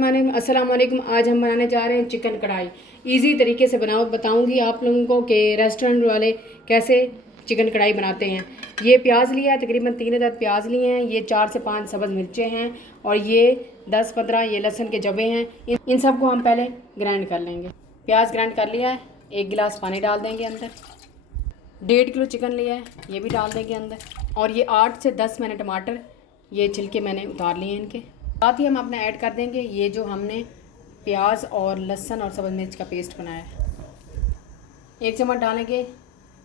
अस्सलाम वालेकुम। आज हम बनाने जा रहे हैं चिकन कढ़ाई। इजी तरीके से बताऊंगी आप लोगों को कि रेस्टोरेंट वाले कैसे चिकन कढ़ाई बनाते हैं। ये प्याज लिया है, तकरीबन 3 अदद प्याज लिए हैं। ये 4 से 5 सब्ज़ मिर्चें हैं और ये 10-15 ये लहसुन के जबे हैं। इन सबको हम पहले ग्राइंड कर लेंगे। प्याज ग्राइंड कर लिया है, 1 गिलास पानी डाल देंगे अंदर। 1.5 किलो चिकन लिया है, ये भी डाल देंगे अंदर। और ये 8 से 10 मैंने टमाटर ये छिलके मैंने उतार लिए हैं इनके। साथ ही हम अपना ऐड कर देंगे ये जो हमने प्याज और लहसुन और सब्ज़ मिर्च का पेस्ट बनाया है। 1 चम्मच डालेंगे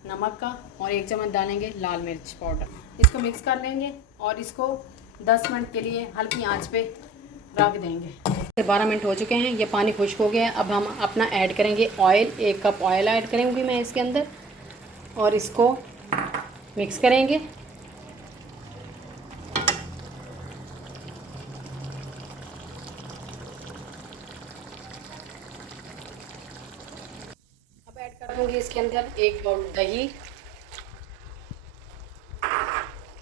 नमक का और 1 चम्मच डालेंगे लाल मिर्च पाउडर। इसको मिक्स कर लेंगे और इसको 10 मिनट के लिए हल्की आंच पे रख देंगे। 12 मिनट हो चुके हैं, ये पानी खुश्क हो गया है। अब हम अपना ऐड करेंगे ऑयल। 1 कप ऑयल ऐड करेंगे मैं इसके अंदर और इसको मिक्स करेंगे। अब ऐड कर दूंगी इसके अंदर 1 बाउल दही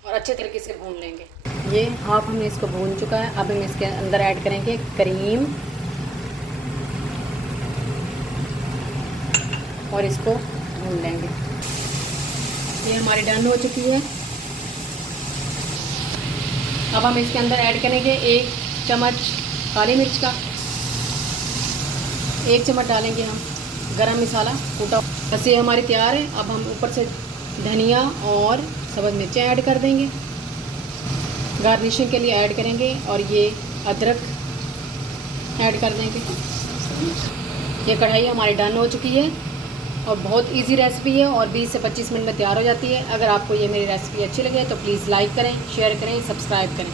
और अच्छे तरीके से भून लेंगे। ये हाफ हमने इसको भून चुका है। अब हम इसके अंदर ऐड करेंगे क्रीम और इसको भून लेंगे। ये हमारी डन हो चुकी है। अब हम इसके अंदर ऐड करेंगे 1 चम्मच काली मिर्च का, 1 चम्मच डालेंगे हम गरम मसाला कूटा। बस ये हमारी तैयार है। अब हम ऊपर से धनिया और सब्ज़ मिर्चें ऐड कर देंगे, गार्निशिंग के लिए ऐड करेंगे। और ये अदरक ऐड कर देंगे। ये कढ़ाई हमारी डन हो चुकी है और बहुत इजी रेसिपी है और 20 से 25 मिनट में तैयार हो जाती है। अगर आपको ये मेरी रेसिपी अच्छी लगे तो प्लीज़ लाइक करें, शेयर करें, सब्सक्राइब करें।